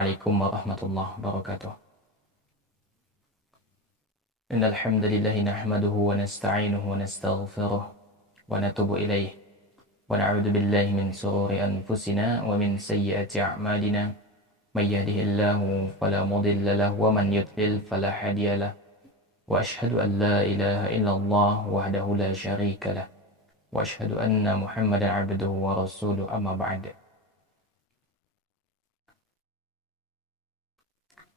Assalamualaikum warahmatullahi wabarakatuh. Innal hamdalillah nahmaduhu wa nasta'inuhu wa nastaghfiruh wa natubu ilaih wa na'udzu billahi min shururi anfusina wa min sayyiati a'malina may yahdihillahu fala mudilla lahu wa man yudlil fala hadiyalah wa asyhadu an la ilaha illallah wahdahu la syarika lah wa asyhadu anna Muhammadan 'abduhu wa rasuluhu amma ba'd.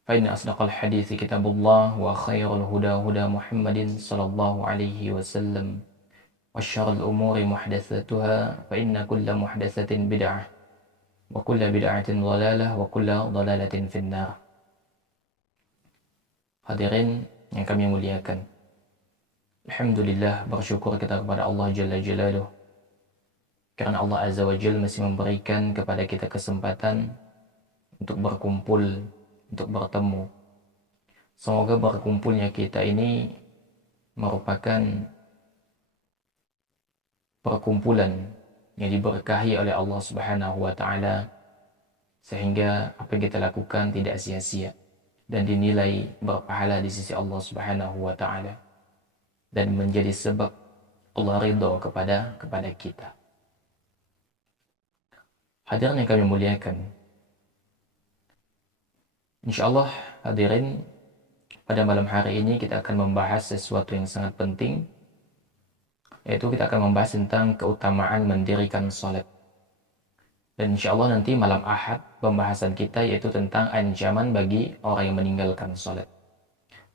فإن أصدق الحديث كتاب الله وخير الهدى هدى محمد صلى الله عليه وسلم وشر الأمور محدثاتها فإن كل محدثة بدعة وكل بدعة ضلالة وكل ضلالة في النار. Hadirin yang kami muliakan, Alhamdulillah, bersyukur kita kepada Allah Jalla Jalaluh karena Allah Azza wa Jalla masih memberikan kepada kita kesempatan untuk berkumpul, untuk bertemu. Semoga berkumpulnya kita ini merupakan perkumpulan yang diberkahi oleh Allah Subhanahu wa taala, sehingga apa yang kita lakukan tidak sia-sia dan dinilai berpahala di sisi Allah Subhanahu wa taala dan menjadi sebab Allah ridha kepada kita. Hadirin yang kami muliakan, InsyaAllah hadirin, pada malam hari ini kita akan membahas sesuatu yang sangat penting, yaitu kita akan membahas tentang keutamaan mendirikan salat. Dan InsyaAllah nanti malam Ahad pembahasan kita yaitu tentang ancaman bagi orang yang meninggalkan salat.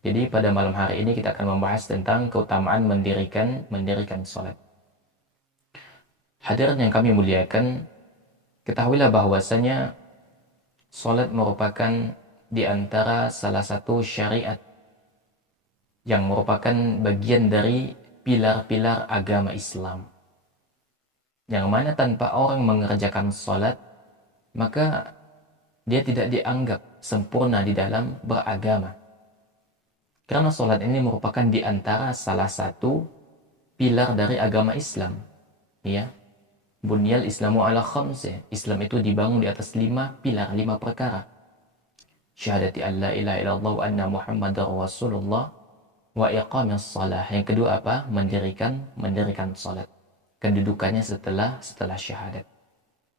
Jadi pada malam hari ini kita akan membahas tentang keutamaan mendirikan salat. Hadirin yang kami muliakan, ketahuilah bahwasanya salat merupakan di antara salah satu syariat yang merupakan bagian dari pilar-pilar agama Islam, yang mana tanpa orang mengerjakan salat maka dia tidak dianggap sempurna di dalam beragama, karena salat ini merupakan di antara salah satu pilar dari agama Islam. Ya, bunyal Islamu ala khamsah, Islam itu dibangun di atas 5 pilar, 5 perkara. Syahadati an la ilaha illallah wa anna Muhammadar Rasulullah wa iqamis shalah. Yang kedua apa? Mendirikan salat. Kedudukannya setelah syahadat.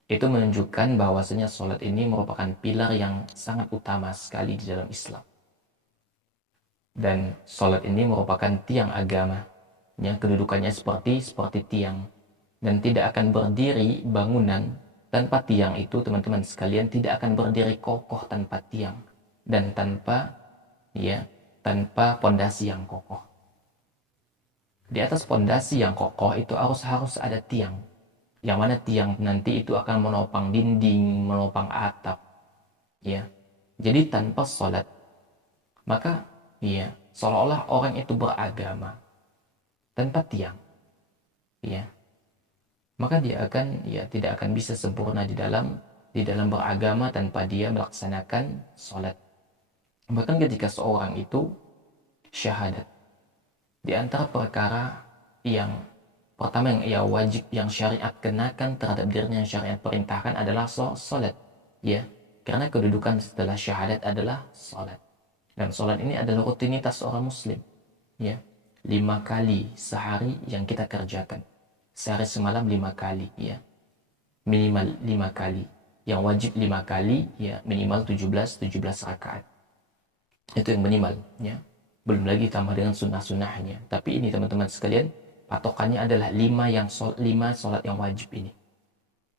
Itu menunjukkan bahwasanya salat ini merupakan pilar yang sangat utama sekali di dalam Islam. Dan salat ini merupakan tiang agama. Ya, kedudukannya seperti tiang, dan tidak akan berdiri bangunan tanpa tiang itu, teman-teman sekalian, tidak akan berdiri kokoh tanpa tiang dan tanpa pondasi yang kokoh. Di atas pondasi yang kokoh itu harus ada tiang, yang mana tiang nanti itu akan menopang dinding, menopang atap. Ya, jadi tanpa salat maka seolah-olah orang itu beragama tanpa tiang. Ya, maka dia akan tidak akan bisa sempurna di dalam beragama tanpa dia melaksanakan salat. Bahkan ketika seorang itu syahadat, di antara perkara yang pertama yang ia wajib, yang syariat kenakan terhadap dirinya, yang syariat perintahkan adalah salat. Ya, karena kedudukan setelah syahadat adalah salat. Dan salat ini adalah rutinitas seorang muslim. Ya, 5 kali sehari yang kita kerjakan. Sehari semalam 5 kali, ya. Minimal 5 kali. Yang wajib 5 kali, ya, minimal 17 rakaat. Itu yang minimal, ya. Belum lagi tambah dengan sunnah-sunnahnya. Tapi ini teman-teman sekalian, patokannya adalah 5 salat yang wajib ini.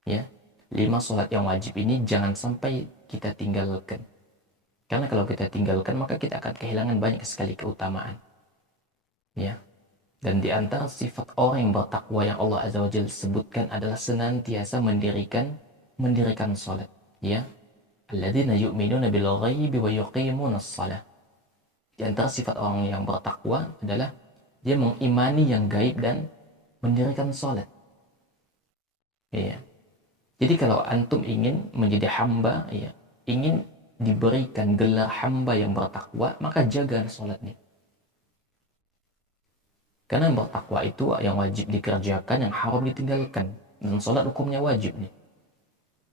Ya. 5 salat yang wajib ini jangan sampai kita tinggalkan. Karena kalau kita tinggalkan maka kita akan kehilangan banyak sekali keutamaan. Ya. Dan di antara sifat orang yang bertakwa yang Allah Azza wa Jalla sebutkan adalah senantiasa mendirikan salat. Ya. Alladzina yu'minuna bil ghaibi wa yuqimunas shalah. Di antara sifat orang yang bertakwa adalah dia mengimani yang gaib dan mendirikan salat. Ya. Jadi kalau antum ingin menjadi hamba, ya, ingin diberikan gelar hamba yang bertakwa, maka jaga salatnya. Karena yang bertakwa itu yang wajib dikerjakan, yang haram ditinggalkan. Dan salat hukumnya wajib nih.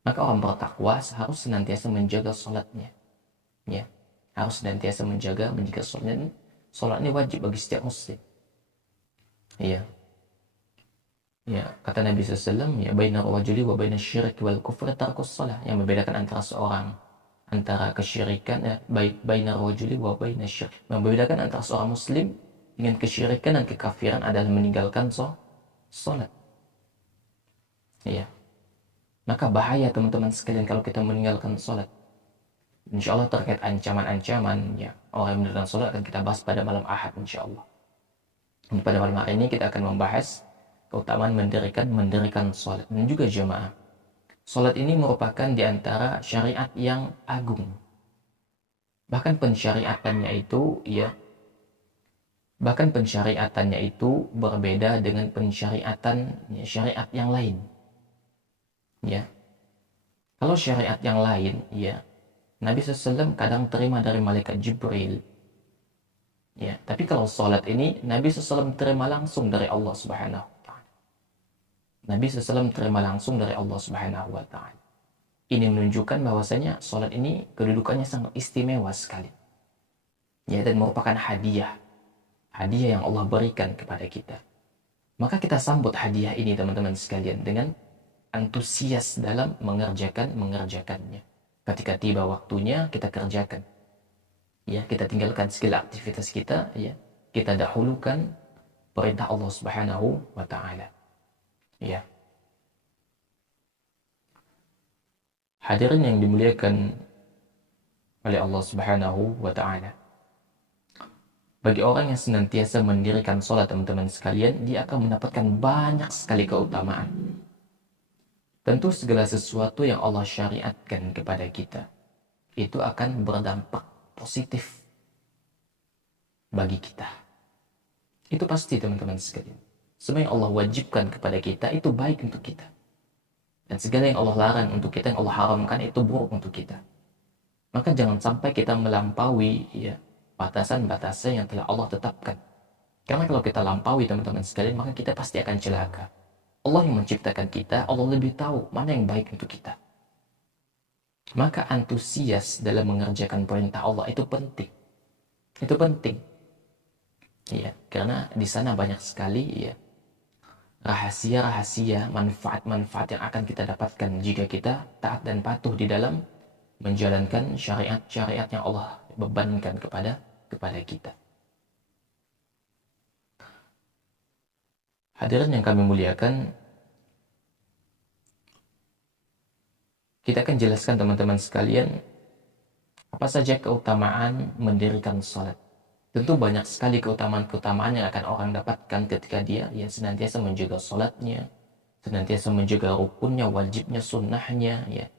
Maka orang bertakwa harus senantiasa menjaga sholatnya. Ya, harus senantiasa menjaga sholatnya. Sholat ini wajib bagi setiap muslim. Iya. Ya, kata Nabi SAW, ya, baina rajuli wa baina syirki wal kufri tarkus shalah. Yang membedakan antara seorang, antara kesyirikan, baina rajuli wa baina syirk. Membedakan antara seorang muslim dengan kesyirikan dan kekafiran adalah meninggalkan sholat. Iya. Maka bahaya teman-teman sekalian kalau kita meninggalkan sholat. Insya Allah terkait ancaman-ancaman ya orang yang meninggalkan sholat akan kita bahas pada malam Ahad insya Allah. Dan pada malam hari ini kita akan membahas keutamaan mendirikan sholat dan juga jamaah. Sholat ini merupakan di antara syariat yang agung. Bahkan pensyariatannya itu berbeda dengan pensyariatan syariat yang lain. Ya, kalau syariat yang lain, ya, Nabi SAW kadang terima dari malaikat Jibril. Ya, tapi kalau sholat ini Nabi SAW terima langsung dari Allah Subhanahu wa Ta'ala. Nabi SAW terima langsung dari Allah Subhanahu wa Ta'ala. Ini menunjukkan bahwasanya sholat ini kedudukannya sangat istimewa sekali. Ya, dan merupakan hadiah yang Allah berikan kepada kita. Maka kita sambut hadiah ini teman-teman sekalian dengan antusias dalam mengerjakannya. Ketika tiba waktunya kita kerjakan. Ya, kita tinggalkan segala aktivitas kita, ya. Kita dahulukan perintah Allah Subhanahu wa Ta'ala. Ya. Hadirin yang dimuliakan oleh Allah Subhanahu wa Ta'ala. Bagi orang yang senantiasa mendirikan sholat teman-teman sekalian, dia akan mendapatkan banyak sekali keutamaan. Tentu segala sesuatu yang Allah syariatkan kepada kita itu akan berdampak positif bagi kita. Itu pasti teman-teman sekalian. Semua yang Allah wajibkan kepada kita itu baik untuk kita. Dan segala yang Allah larang untuk kita, yang Allah haramkan itu buruk untuk kita. Maka jangan sampai kita melampaui ya batasan-batasan yang telah Allah tetapkan. Karena kalau kita lampaui teman-teman sekalian, maka kita pasti akan celaka. Allah yang menciptakan kita, Allah lebih tahu mana yang baik untuk kita. Maka antusias dalam mengerjakan perintah Allah itu penting. Itu penting. Ya, karena di sana banyak sekali ya rahasia-rahasia, manfaat-manfaat yang akan kita dapatkan jika kita taat dan patuh di dalam menjalankan syariat-syariat yang Allah bebankan kepada kita. Hadirin yang kami muliakan, kita akan jelaskan teman-teman sekalian apa saja keutamaan mendirikan sholat. Tentu banyak sekali keutamaan-keutamaan yang akan orang dapatkan ketika dia senantiasa menjaga sholatnya, senantiasa menjaga rukunnya, wajibnya, sunnahnya, ya.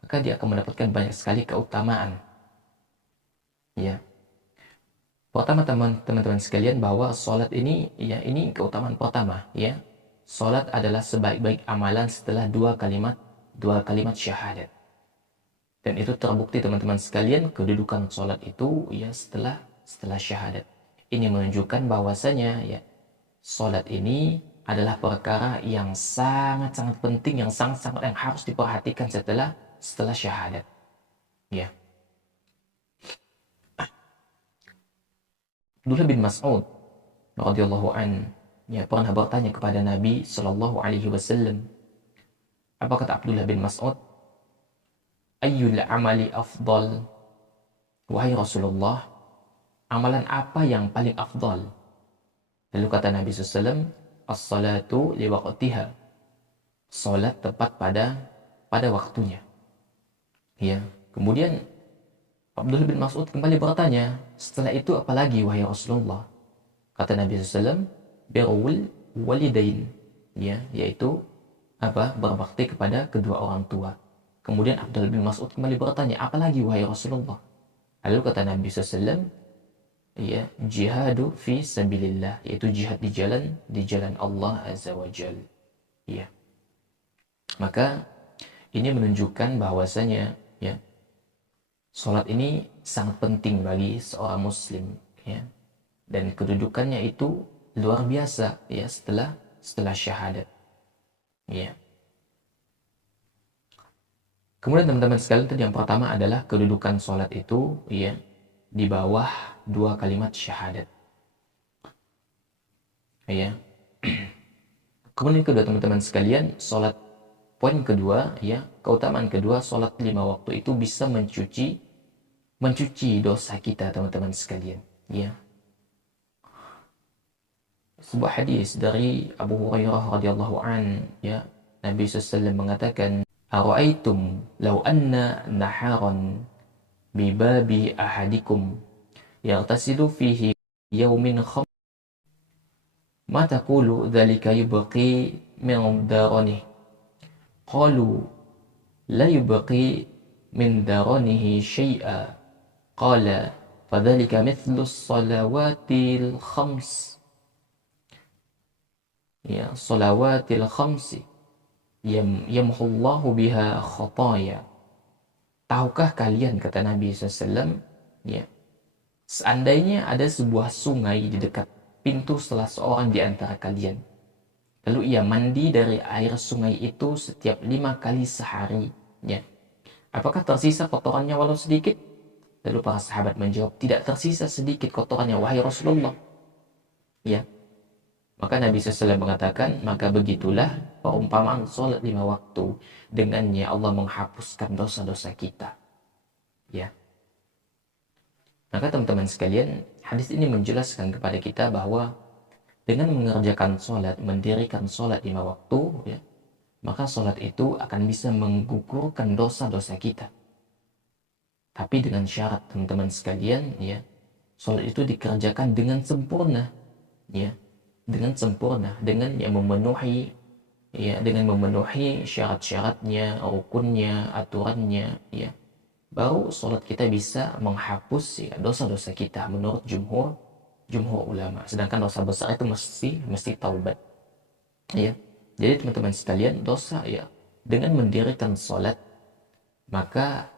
Maka dia akan mendapatkan banyak sekali keutamaan. Ya. Pertama teman-teman sekalian bahwa sholat ini ini keutamaan pertama ya. Sholat adalah sebaik-baik amalan setelah dua kalimat syahadat. Dan itu terbukti teman-teman sekalian kedudukan sholat itu ya setelah syahadat. Ini menunjukkan bahwasanya ya sholat ini adalah perkara yang sangat-sangat penting, yang harus diperhatikan setelah syahadat. Ya. Abdullah bin Mas'ud radhiyallahu an pernah bertanya kepada Nabi sallallahu alaihi wasallam. Apa kata Abdullah bin Mas'ud? Ayyul amali afdal? Wahai Rasulullah, amalan apa yang paling afdal? Lalu kata Nabi SAW, as-salatu liwaqtiha. Salat tepat pada waktunya. Ya, kemudian Abdullah bin Mas'ud kembali bertanya, setelah itu apalagi wahai Rasulullah? Kata Nabi SAW, birrul walidain, yaitu berbakti kepada kedua orang tua. Kemudian Abdullah bin Mas'ud kembali bertanya, apalagi wahai Rasulullah? Lalu kata Nabi SAW, jihadu fi sabilillah, yaitu jihad di jalan Allah Azza wa Jalla. Ya. Maka ini menunjukkan bahwasanya sholat ini sangat penting bagi seorang muslim ya. Dan kedudukannya itu luar biasa ya setelah syahadat. Ya. Kemudian teman-teman sekalian, tadi yang pertama adalah kedudukan sholat itu ya di bawah 2 kalimat syahadat. Ya. Kemudian kedua teman-teman sekalian, sholat poin kedua ya, keutamaan kedua, sholat 5 waktu itu bisa mencuci dosa kita teman-teman sekalian. Ya. Sebuah hadis dari Abu Hurairah radhiyallahu an ya, Nabi SAW mengatakan, "Ara'aitum law anna naharan bi babi ahadikum yaghtasilu fihi yawmin kham ma taqulu dhalika yubqi min daranihi qalu la yubqi min daranihi syai'a qala fadhalika mithlu as-salawatil khams." Ya, salawatil khamsi yamhullahu biha khataya. Tahukah kalian, kata Nabi SAW, ya, seandainya ada sebuah sungai di dekat pintu salah seorang di antara kalian, lalu ia mandi dari air sungai itu setiap 5 kali sehari, ya, apakah tersisa kotorannya walau sedikit? Lalu para sahabat menjawab, tidak tersisa sedikit kotorannya, wahai Rasulullah. Ya. Maka Nabi SAW mengatakan, maka begitulah perumpamaan sholat 5 waktu. Dengannya Allah menghapuskan dosa-dosa kita. Ya. Maka teman-teman sekalian, hadis ini menjelaskan kepada kita bahwa dengan mengerjakan sholat, mendirikan sholat 5 waktu, ya, maka sholat itu akan bisa menggugurkan dosa-dosa kita. Tapi dengan syarat teman-teman sekalian, ya, sholat itu dikerjakan dengan sempurna, ya, dengan sempurna, dengan yang memenuhi, ya, dengan memenuhi syarat-syaratnya, rukunnya, aturannya, ya, baru sholat kita bisa menghapus, ya, dosa-dosa kita menurut jumhur ulama. Sedangkan dosa besar itu mesti taubat, ya. Jadi teman-teman sekalian, dosa, ya, dengan mendirikan sholat, maka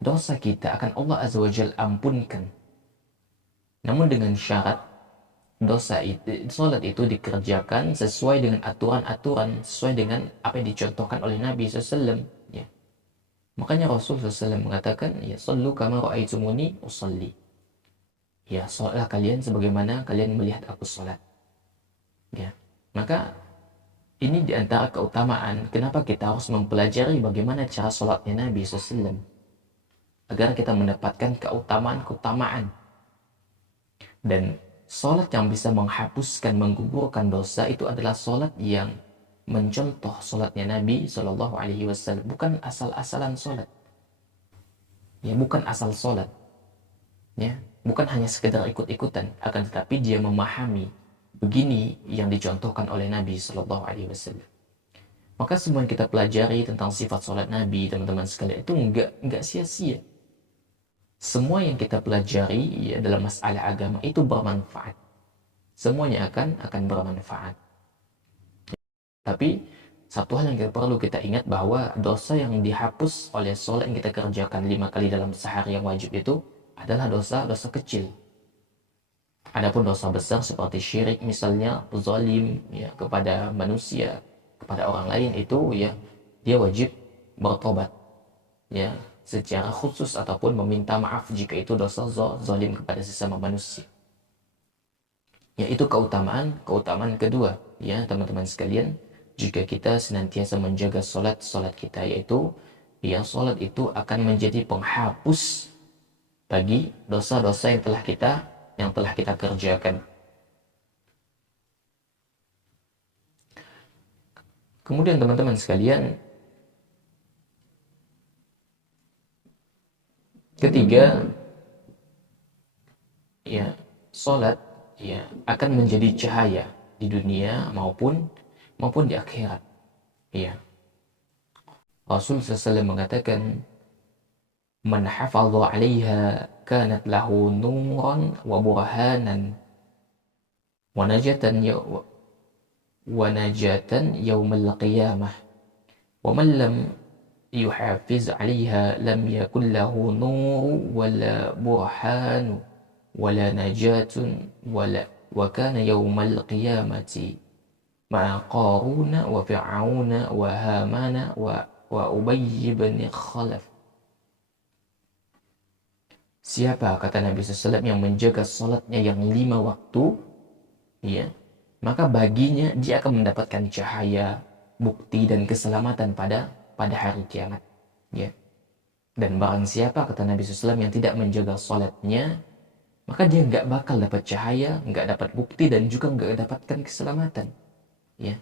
dosa kita akan Allah Azza wa Jalla ampunkan. Namun dengan syarat sholat itu dikerjakan sesuai dengan aturan-aturan, sesuai dengan apa yang dicontohkan oleh Nabi SAW. Ya. Makanya Rasul SAW mengatakan, ya, sallu kama ra'aitumuni usalli. Ya, sholatlah kalian sebagaimana kalian melihat aku sholat. Ya. Maka ini diantara keutamaan kenapa kita harus mempelajari bagaimana cara sholatnya Nabi SAW, agar kita mendapatkan keutamaan. Dan sholat yang bisa menghapuskan, menggugurkan dosa itu adalah sholat yang mencontoh sholatnya Nabi SAW. Bukan asal-asalan sholat, ya, bukan asal sholat, ya, bukan hanya sekedar ikut-ikutan, akan tetapi dia memahami begini yang dicontohkan oleh Nabi SAW. Maka semua yang kita pelajari tentang sifat sholat Nabi, teman-teman sekalian, itu enggak sia-sia. Semua yang kita pelajari, ya, dalam masalah agama itu bermanfaat. Semuanya akan bermanfaat. Tapi satu hal yang perlu kita ingat, bahwa dosa yang dihapus oleh sholat yang kita kerjakan 5 kali dalam sehari yang wajib itu adalah dosa kecil. Adapun dosa besar seperti syirik misalnya, zalim, ya, kepada manusia, kepada orang lain, itu, ya, dia wajib bertobat, ya, secara khusus, ataupun meminta maaf jika itu dosa zalim kepada sesama manusia. Yaitu keutamaan kedua, ya, teman-teman sekalian, jika kita senantiasa menjaga sholat kita, yaitu, ya, sholat itu akan menjadi penghapus bagi dosa-dosa yang telah kita kerjakan. Kemudian teman-teman sekalian, ketiga, ya, sholat, ya, akan menjadi cahaya di dunia maupun di akhirat. Ya. Rasul SAW mengatakan, man hafadha 'alaiha kanat lahu nuran wa burhanan wa najatan yaumal qiyamah wa man lam yuhafiz 'alaiha lam yakul lahu nur wala burhan wala najatun wa kana yaumal qiyamati ma'a qaruna wa fir'auna wa hamana wa wa Ubay bin Khalaf. Siapa, kata Nabi SAW, yang menjaga salatnya yang 5 waktu, ya, maka baginya dia akan mendapatkan cahaya, bukti dan keselamatan pada hari kiamat. Ya. Dan barang siapa, kata Nabi SAW, yang tidak menjaga salatnya, maka dia nggak bakal dapat cahaya, nggak dapat bukti, dan juga nggak dapatkan keselamatan. Ya.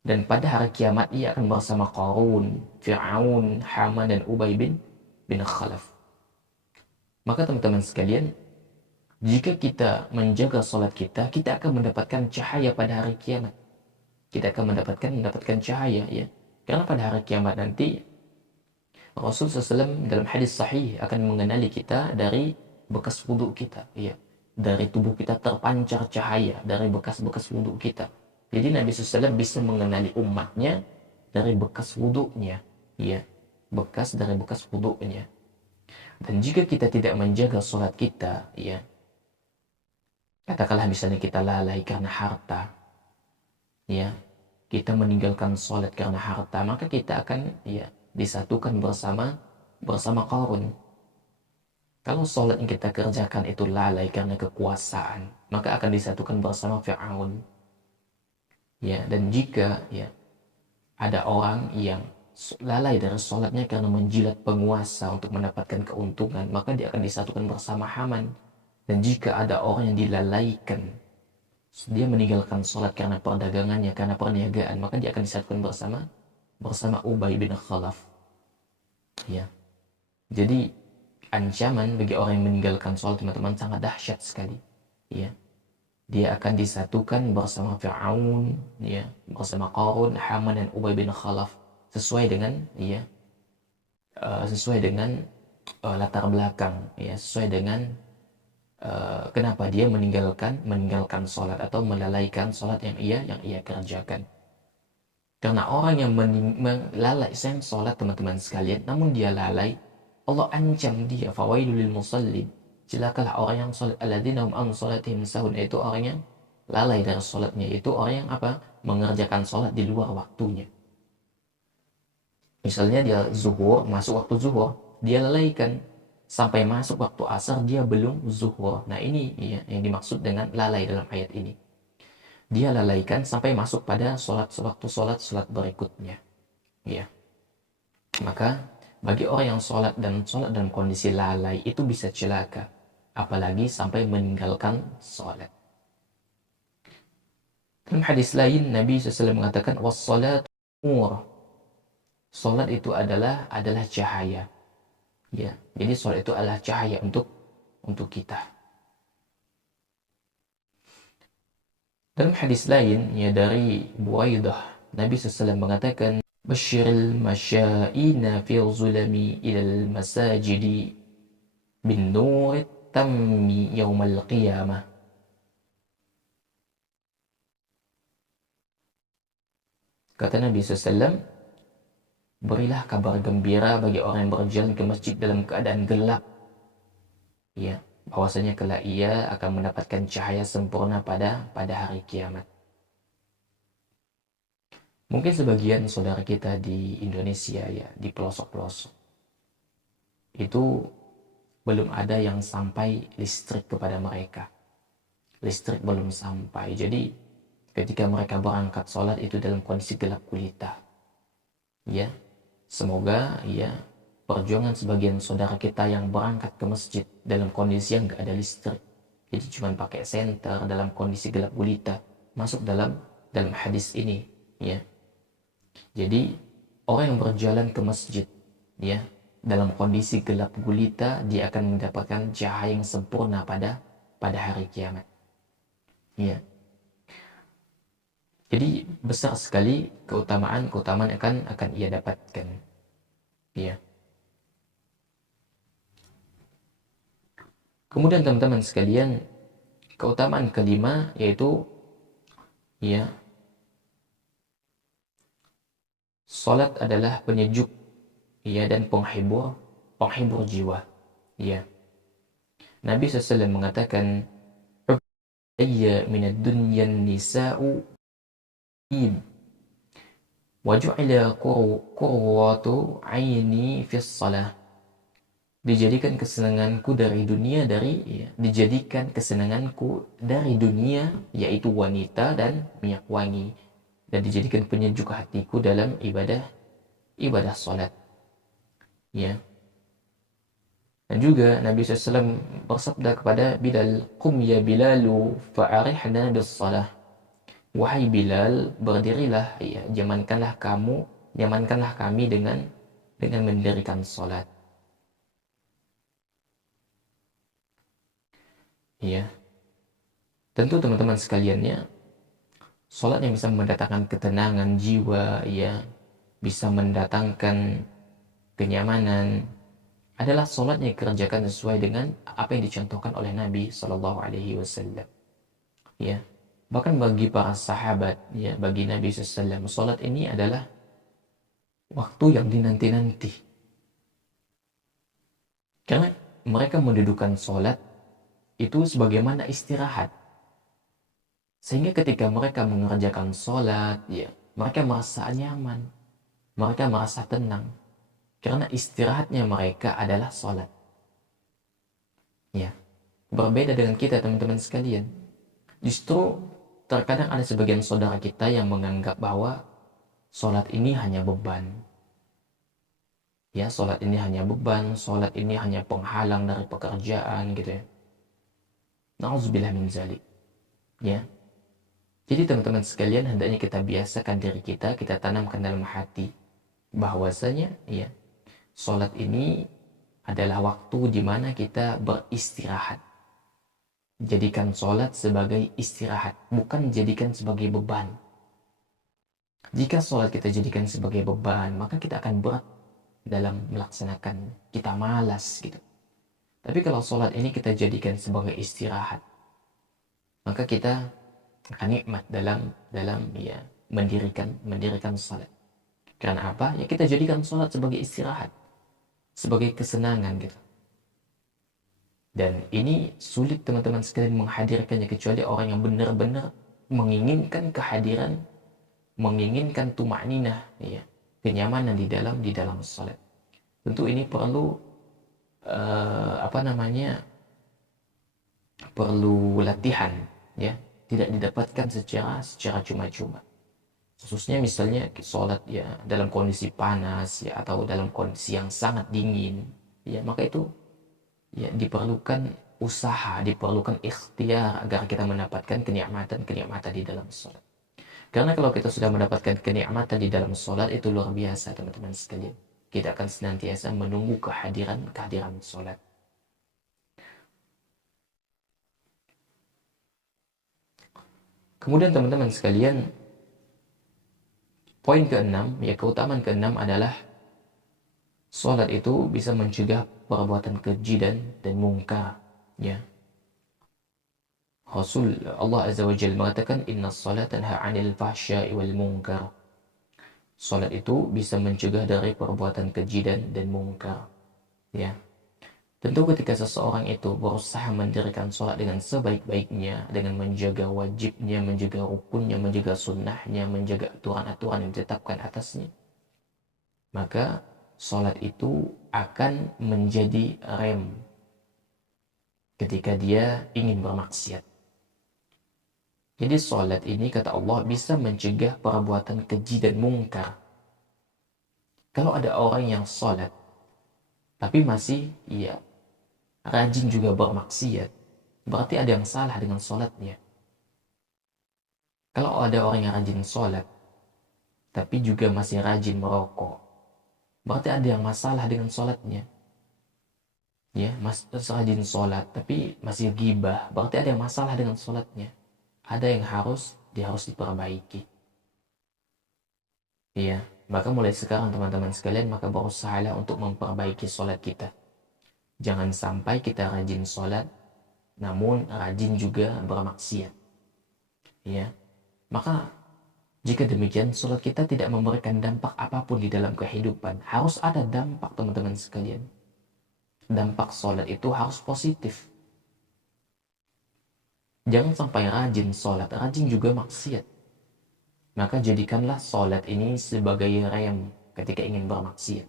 Dan pada hari kiamat ia akan bersama Qarun, Fir'aun, Haman, dan Ubay bin Khalaf. Maka teman-teman sekalian, jika kita menjaga salat kita, kita akan mendapatkan cahaya pada hari kiamat. Kita akan mendapatkan cahaya, ya. Karena pada hari kiamat nanti Rasul SAW dalam hadis sahih akan mengenali kita dari bekas wudhu kita, ya. Dari tubuh kita terpancar cahaya dari bekas-bekas wudhu kita. Jadi Nabi SAW bisa mengenali umatnya dari bekas wudhunya, ya. Bekas dari bekas wudhunya. Dan jika kita tidak menjaga sholat kita, ya, katakanlah misalnya kita lalai karena harta, ya, kita meninggalkan sholat karena harta, maka kita akan, ya, disatukan bersama Qarun. Kalau sholat yang kita kerjakan itu lalai karena kekuasaan, maka akan disatukan bersama Fir'aun. Ya, dan jika, ya, ada orang yang lalai dari sholatnya karena menjilat penguasa untuk mendapatkan keuntungan, maka dia akan disatukan bersama Haman. Dan jika ada orang yang dilalaikan, dia meninggalkan sholat karena perdagangannya, karena perniagaan, maka dia akan disatukan bersama Ubay bin Khalaf. Ya. Jadi ancaman bagi orang yang meninggalkan sholat, teman-teman, sangat dahsyat sekali. Ya. Dia akan disatukan bersama Fir'aun, ya, bersama Qarun, Haman, dan Ubay bin Khalaf, sesuai dengan, ya, latar belakang, ya, sesuai dengan kenapa dia meninggalkan sholat atau melalaikan sholat yang ia kerjakan. Karena orang yang melalai sholat, teman-teman sekalian, namun dia lalai, Allah ancam dia, fawailul lil musallin, celakalah orang yang sholat, alladzina hum an sholatihim sahun, itu orang yang lalai dari sholatnya, itu orang yang mengerjakan sholat di luar waktunya. Misalnya dia zuhur, masuk waktu zuhur, dia lalaikan sampai masuk waktu asar, dia belum zuhur. Nah ini, ya, yang dimaksud dengan lalai dalam ayat ini. Dia lalaikan sampai masuk pada waktu sholat berikutnya. Ya. Maka bagi orang yang sholat dalam kondisi lalai itu bisa celaka, apalagi sampai meninggalkan sholat. Dalam hadis lain Nabi SAW mengatakan, was-salatu nur. Sholat itu adalah cahaya. Ya, jadi sholat itu adalah cahaya untuk kita. Dalam hadis lain, ya, dari Buaidah, Nabi SAW mengatakan, Basyiril masya'ina fi zulami ilal masajidi bin nurit tammi yawmal qiyamah. Kata Nabi SAW, berilah kabar gembira bagi orang yang berjalan ke masjid dalam keadaan gelap, ya, bahwasanya kelak ia akan mendapatkan cahaya sempurna pada hari kiamat. Mungkin sebagian saudara kita di Indonesia, ya, di pelosok-pelosok, itu belum ada yang sampai listrik kepada mereka. Listrik belum sampai. Jadi ketika mereka berangkat sholat itu dalam kondisi gelap gulita. Ya, semoga, ya, perjuangan sebagian saudara kita yang berangkat ke masjid dalam kondisi yang gak ada listrik, jadi cuma pakai senter dalam kondisi gelap gulita, masuk dalam hadis ini, ya. Jadi orang yang berjalan ke masjid, ya, dalam kondisi gelap gulita, dia akan mendapatkan cahaya yang sempurna pada hari kiamat. Ya. Jadi besar sekali keutamaan akan ia dapatkan. Ya. Kemudian teman-teman sekalian, keutamaan kelima yaitu, ya, salat adalah penyejuk, ya, dan penghibur jiwa. Ya. Nabi SAW mengatakan, "Ayya minad dunyan nisa'u Waju'ila qurratu aini fis salah. Dijadikan kesenanganku dari dunia dijadikan kesenanganku dari dunia yaitu wanita dan minyak wangi, dan dijadikan penyejuk hatiku dalam ibadah salat. Ya. Dan juga Nabi SAW bersabda kepada Bilal, "Qum ya Bilalu fa'arihna bis salah." Wahai Bilal, berdirilah, ya, jamankanlah kami dengan mendirikan salat. Ya. Tentu teman-teman sekaliannya, salat yang bisa mendatangkan ketenangan jiwa, ya, bisa mendatangkan kenyamanan, adalah salat yang dikerjakan sesuai dengan apa yang dicontohkan oleh Nabi Shallallahu Alaihi Wasallam. Ya, bahkan bagi para sahabat, ya, bagi Nabi SAW, salat ini adalah waktu yang dinanti-nanti. Karena mereka mendudukan salat itu sebagaimana istirahat. Sehingga ketika mereka mengerjakan salat, ya, mereka merasa nyaman, mereka merasa tenang. Karena istirahatnya mereka adalah salat. Ya, berbeda dengan kita teman-teman sekalian. Justru terkadang ada sebagian saudara kita yang menganggap bahwa salat ini hanya beban. Ya, salat ini hanya beban, salat ini hanya penghalang dari pekerjaan gitu ya. Na'udzubillah min zalik. Ya. Jadi teman-teman sekalian, hendaknya kita biasakan diri kita tanamkan dalam hati bahwasanya, ya, salat ini adalah waktu di mana kita beristirahat. Jadikan salat sebagai istirahat, bukan jadikan sebagai beban. Jika salat kita jadikan sebagai beban, maka kita akan berat dalam melaksanakan, kita malas gitu. Tapi kalau salat ini kita jadikan sebagai istirahat, maka kita akan nikmat dalam ya mendirikan salat. Karena apa? Ya kita jadikan salat sebagai istirahat, sebagai kesenangan gitu. Dan ini sulit teman-teman sekalian menghadirkannya kecuali orang yang benar-benar menginginkan kehadiran, menginginkan tuma'ninah, ya, kenyamanan di dalam salat. Tentu ini perlu perlu latihan, ya, tidak didapatkan secara cuma-cuma. Khususnya misalnya salat ya dalam kondisi panas, ya, atau dalam kondisi yang sangat dingin, ya, maka itu ya diperlukan usaha, diperlukan ikhtiar agar kita mendapatkan kenikmatan di dalam salat. Karena kalau kita sudah mendapatkan kenikmatan di dalam salat, itu luar biasa teman-teman sekalian. Kita akan senantiasa menunggu kehadiran salat. Kemudian teman-teman sekalian, poin keenam, ya, keutamaan keenam adalah salat itu bisa mencegah perbuatan keji dan mungkar, ya. Rasul Allah Azza wa Jalla mengatakan, "Inna salata tanha 'anil fahsya'i wal munkar." Salat itu bisa mencegah dari perbuatan keji dan mungkar, ya. Tentu ketika seseorang itu berusaha mendirikan salat dengan sebaik-baiknya, dengan menjaga wajibnya, menjaga rukunnya, menjaga sunnahnya, menjaga aturan-aturan yang ditetapkan atasnya, maka salat itu akan menjadi rem ketika dia ingin bermaksiat. Jadi salat ini, kata Allah, bisa mencegah perbuatan keji dan mungkar. Kalau ada orang yang salat tapi masih rajin juga bermaksiat, berarti ada yang salah dengan salatnya. Kalau ada orang yang rajin salat tapi juga masih rajin merokok, berarti ada yang masalah dengan salatnya. Ya, rajin salat tapi masih gibah, berarti ada yang masalah dengan salatnya. Ada yang harus diperbaiki. Iya, maka mulai sekarang teman-teman sekalian, maka berusahalah untuk memperbaiki salat kita. Jangan sampai kita rajin salat namun rajin juga bermaksiat. Ya. Maka jika demikian, salat kita tidak memberikan dampak apapun di dalam kehidupan. Harus ada dampak teman-teman sekalian. Dampak salat itu harus positif. Jangan sampai rajin salat, rajin juga maksiat. maka jadikanlah sholat ini sebagai rem ketika ingin bermaksiat.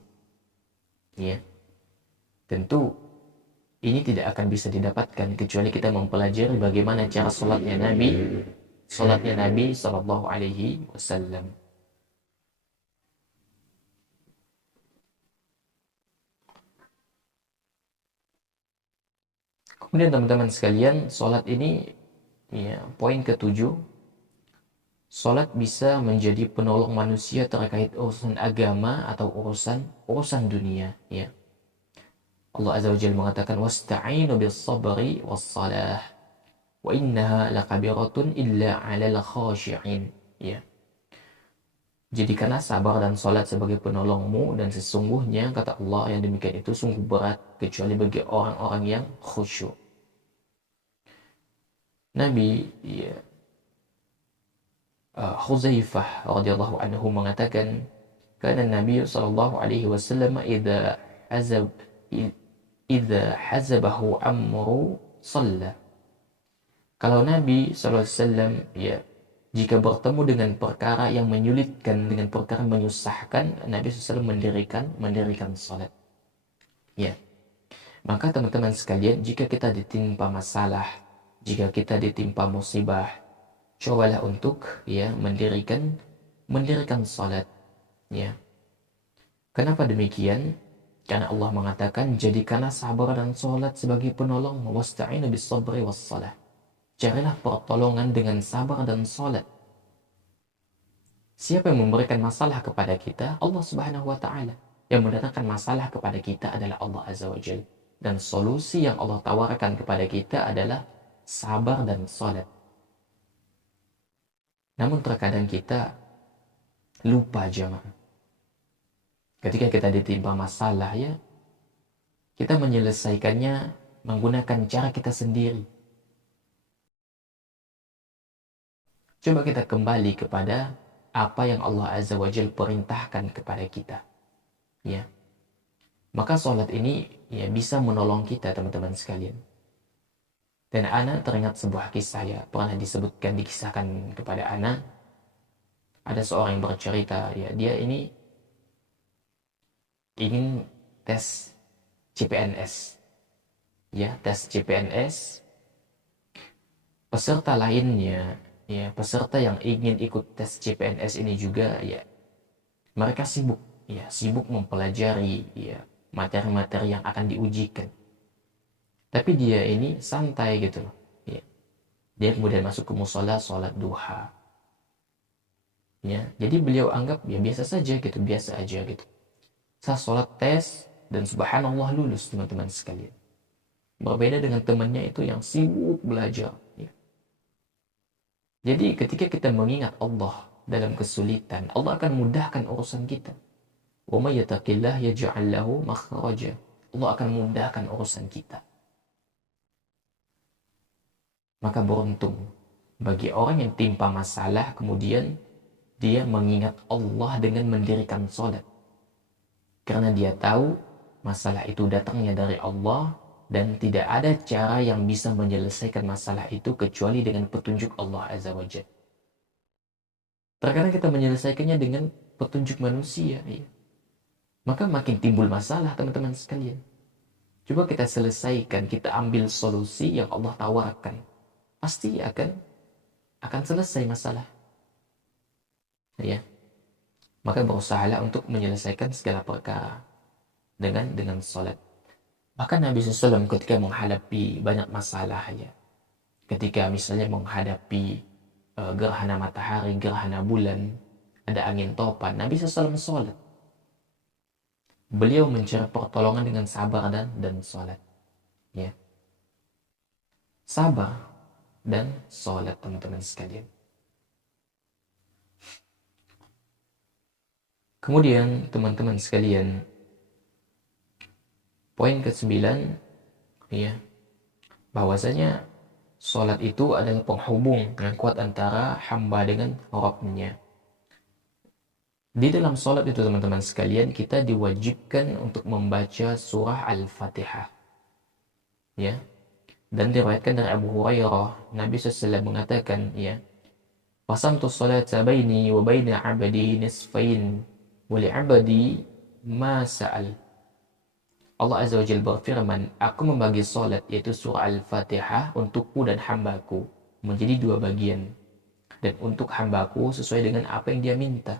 Ya, tentu ini tidak akan bisa didapatkan kecuali kita mempelajari bagaimana cara sholatnya Nabi Shallallahu Alaihi Wasallam. Kemudian teman-teman sekalian, sholat ini, ya, poin ketujuh, sholat bisa menjadi penolong manusia terkait urusan agama atau urusan dunia. Ya, Allah Azza wa Jalla mengatakan, wasta'inu bis sabri was salah, wa innaha lakabiratun illa 'alal khashi'in. Ya, jadikanlah sabar dan sholat sebagai penolongmu, dan sesungguhnya kata Allah yang demikian itu sungguh berat kecuali bagi orang-orang yang khusyuk. Nabi, ya, Khuzaifah radhiyallahu anhu mengatakan, karena Nabi sallallahu alaihi wasallam idza hazabahu amru shalla. Kalau Nabi sallallahu alaihi wasallam, ya, jika bertemu dengan perkara yang menyulitkan, dengan perkara menyusahkan, Nabi SAW mendirikan salat. Ya. Maka teman-teman sekalian, jika kita ditimpa masalah, jika kita ditimpa musibah, cobalah untuk, ya, mendirikan salat. Ya. Kenapa demikian? Karena Allah mengatakan, jadikanlah sabar dan salat sebagai penolong, wasta'inu bis sabri was salah. Carilah pertolongan dengan sabar dan salat. Siapa yang memberikan masalah kepada kita? Allah Subhanahu wa taala. Yang mendatangkan masalah kepada kita adalah Allah Azza wa Jalla. Dan solusi yang Allah tawarkan kepada kita adalah sabar dan salat. Namun terkadang kita lupa, jemaah. Ketika kita ditimpa masalah, ya, kita menyelesaikannya menggunakan cara kita sendiri. Coba kita kembali kepada apa yang Allah Azza wa Jalla perintahkan kepada kita. Ya. Maka sholat ini, ya, bisa menolong kita, teman-teman sekalian. Dan ana teringat sebuah kisah, ya, pernah dikisahkan kepada ana. Ada seorang yang bercerita, ya, dia ini ingin tes CPNS. Ya, tes CPNS. Peserta lainnya, ya, peserta yang ingin ikut tes CPNS ini juga, ya, mereka sibuk mempelajari, ya, materi-materi yang akan diujikan. Tapi dia ini santai gitu loh. Ya. Dia kemudian masuk ke musola, sholat duha. Ya, jadi beliau anggap, ya, biasa saja gitu, biasa aja gitu. Saya sholat tes dan subhanallah lulus, teman-teman sekalian. Berbeda dengan temannya itu yang sibuk belajar. Ya. Jadi ketika kita mengingat Allah dalam kesulitan, Allah akan mudahkan urusan kita. Wa may yattaqillah yaj'al lahu makhraja. Allah akan mudahkan urusan kita. Maka beruntung bagi orang yang timpa masalah kemudian dia mengingat Allah dengan mendirikan salat. Karena dia tahu masalah itu datangnya dari Allah dan tidak ada cara yang bisa menyelesaikan masalah itu kecuali dengan petunjuk Allah Azza wa Jalla. Terkadang kita menyelesaikannya dengan petunjuk manusia, ya. Maka makin timbul masalah, teman-teman sekalian. Coba kita selesaikan, kita ambil solusi yang Allah tawarkan. Pasti akan selesai masalah. Ya. Maka berusahalah untuk menyelesaikan segala perkara dengan salat. Bahkan Nabi SAW ketika menghadapi banyak masalah, ya. Ketika misalnya menghadapi gerhana matahari, gerhana bulan, ada angin topan, Nabi SAW salat. Beliau mencari pertolongan dengan sabar dan salat. Ya. Sabar dan salat, teman-teman sekalian. Kemudian, teman-teman sekalian, poin ke-9, ya, bahwasanya salat itu adalah penghubung yang kuat antara hamba dengan Rabb-Nya. Di dalam salat itu, teman-teman sekalian, kita diwajibkan untuk membaca surah Al-Fatihah. Ya. Dan diriwayatkan dari Abu Hurairah, Nabi SAW mengatakan, ya, Qasamtu sholata baini wa baina 'abdi nisfain wa li 'abdi ma sa'al. Allah Azza wa Jalla berfirman, aku membagi salat yaitu surah Al-Fatihah untukku dan hambaku menjadi dua bagian. Dan untuk hambaku sesuai dengan apa yang dia minta.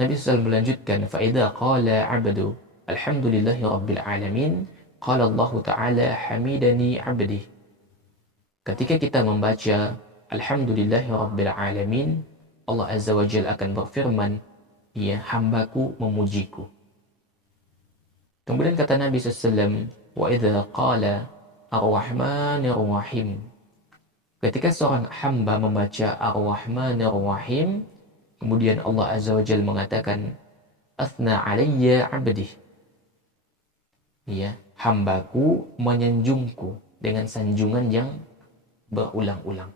Nabi SAW melanjutkan, فَإِذَا قَالَ عَبْدُ الْحَمْدُ لِلَّهِ رَبِّ الْعَالَمِينَ قَالَ اللَّهُ تَعَالَى حَمِدَنِي عَبْدِي. Ketika kita membaca Alhamdulillahi Rabbil Alamin, Allah Azza wa Jalla akan berfirman, ya hambaku memujiku. Kemudian kata Nabi SAW, وَإِذَا قَالَ الرَّحْمَنِ الرَّحِيمِ. Ketika seorang hamba membaca Ar-Rahmanir Rahim, kemudian Allah Azza wa Jalla mengatakan, Athna alayya abdi. Ya, hambaku menyanjungku dengan sanjungan yang berulang-ulang.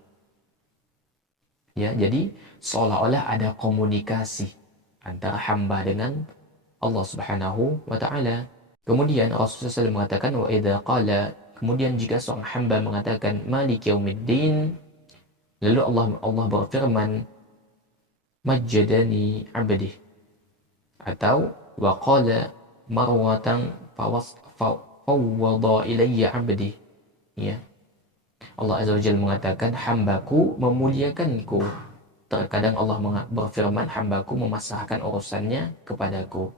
Ya, jadi seolah-olah ada komunikasi antara hamba dengan Allah Subhanahu wa taala. Kemudian Rasulullah SAW mengatakan, wa idza qala, kemudian jika seorang hamba mengatakan Malik yaumiddin, lalu Allah berfirman, Majjadani abdi. Atau wa qala marwatan fawwada ilayya abdi. Ya. Allah Azza wa Jalla mengatakan hambaku memuliakanku. Terkadang Allah berfirman hambaku memasrahkan urusannya kepadaku.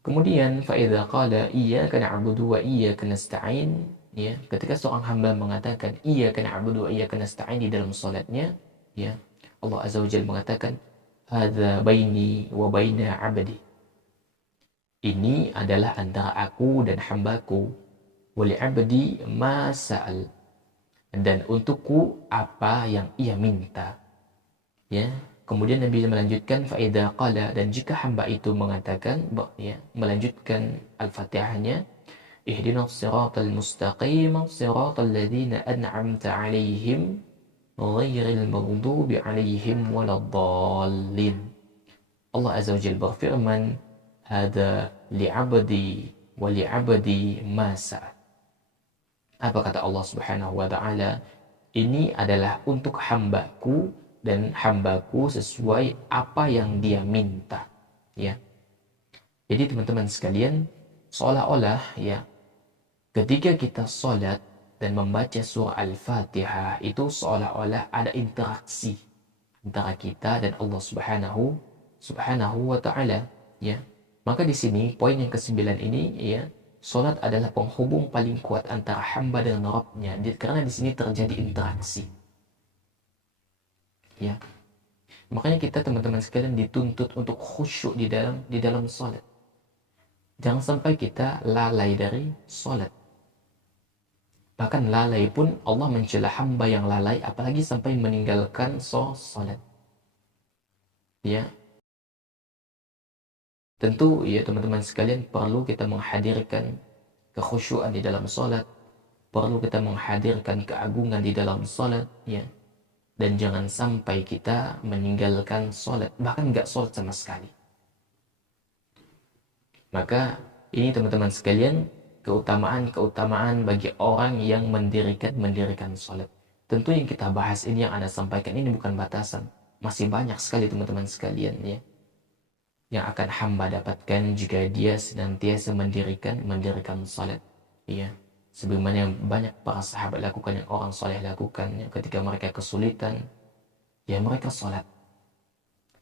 Kemudian faidza qala iyyaka na'budu wa iyyaka nasta'in, ya, ketika seorang hamba mengatakan iyyaka na'budu wa iyyaka nasta'in di dalam salatnya, ya, Allah Azza wa Jalla mengatakan hadza baini wa baina 'abdi. Ini adalah antara aku dan hambaku. Wa li 'abdi ma sa'al. Dan untukku apa yang ia minta. Ya. Kemudian Nabi melanjutkan faida qala, dan jika hamba itu mengatakan, ya, melanjutkan Al-Fatihahnya, ihdinas siratal mustaqim siratal ladzina an'amta 'alaihim ghairil maghdubi 'alaihim waladdallin. Allah Azza wa Jalla berfirman, hada li'abdi wa li'abdi ma sa'al. Apa kata Allah Subhanahu wa taala? Ini adalah untuk hambaku dan hambaku sesuai apa yang dia minta, ya. Jadi teman-teman sekalian, seolah-olah, ya, ketika kita sholat dan membaca surah Al-Fatihah itu seolah-olah ada interaksi antara kita dan Allah Subhanahu wa taala, ya. Maka di sini poin yang ke-9 ini, ya, sholat adalah penghubung paling kuat antara hamba dengan Rabbnya, karena di sini terjadi interaksi. Ya, makanya kita teman-teman sekalian dituntut untuk khusyuk di dalam sholat. Jangan sampai kita lalai dari sholat. Bahkan lalai pun Allah mencela hamba yang lalai, apalagi sampai meninggalkan sholat. Ya, tentu ya teman-teman sekalian perlu kita menghadirkan kekhusyuan di dalam sholat, perlu kita menghadirkan keagungan di dalam sholat, ya. Dan jangan sampai kita meninggalkan sholat, bahkan nggak sholat sama sekali. Maka ini teman-teman sekalian, keutamaan bagi orang yang mendirikan sholat. Tentu yang kita bahas ini, yang Anda sampaikan ini bukan batasan. Masih banyak sekali teman-teman sekalian, ya, yang akan hamba dapatkan jika dia senantiasa mendirikan sholat, ya. Sebagaimana yang banyak para sahabat lakukan, yang orang soleh lakukan, ya, ketika mereka kesulitan, ya mereka sholat.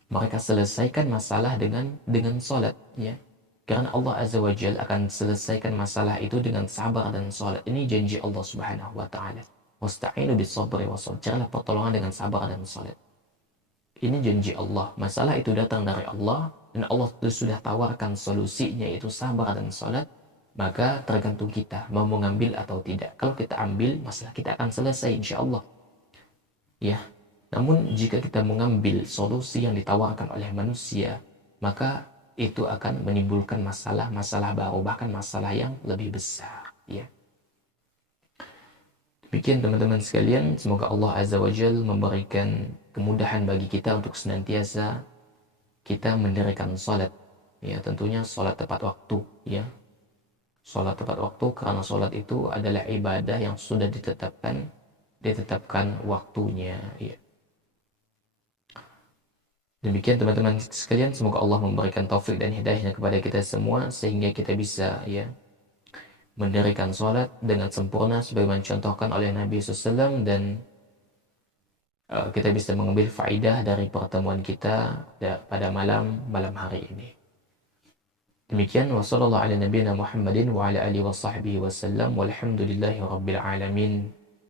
Mereka selesaikan masalah dengan sholat, ya. Karena Allah Azza wa Jalla akan selesaikan masalah itu dengan sabar dan sholat. Ini janji Allah Subhanahu wa taala. Wasta'inu bis sabri was salat. Carilah pertolongan dengan sabar dan sholat. Ini janji Allah. Masalah itu datang dari Allah dan Allah sudah tawarkan solusinya, yaitu sabar dan sholat. Maka tergantung kita mau mengambil atau tidak. Kalau kita ambil, masalah kita akan selesai insya-Allah. Ya. Namun jika kita mengambil solusi yang ditawarkan oleh manusia, maka itu akan menimbulkan masalah baru, bahkan masalah yang lebih besar, ya. Demikian teman-teman sekalian, semoga Allah Azza wa Jalla memberikan kemudahan bagi kita untuk senantiasa kita mendirikan salat, ya, tentunya salat tepat waktu, ya. Salat tepat waktu, karena salat itu adalah ibadah yang sudah ditetapkan ditetapkan waktunya, ya. Demikian teman-teman sekalian, semoga Allah memberikan taufik dan hidayahnya kepada kita semua sehingga kita bisa, ya, mendirikan sholat dengan sempurna sebagaimana contohkan oleh Nabi SAW, dan kita bisa mengambil faidah dari pertemuan kita pada malam hari ini. Demikian, wassalamualaikum warahmatullahi wabarakatuh, walhamdulillahi rabbil alamin.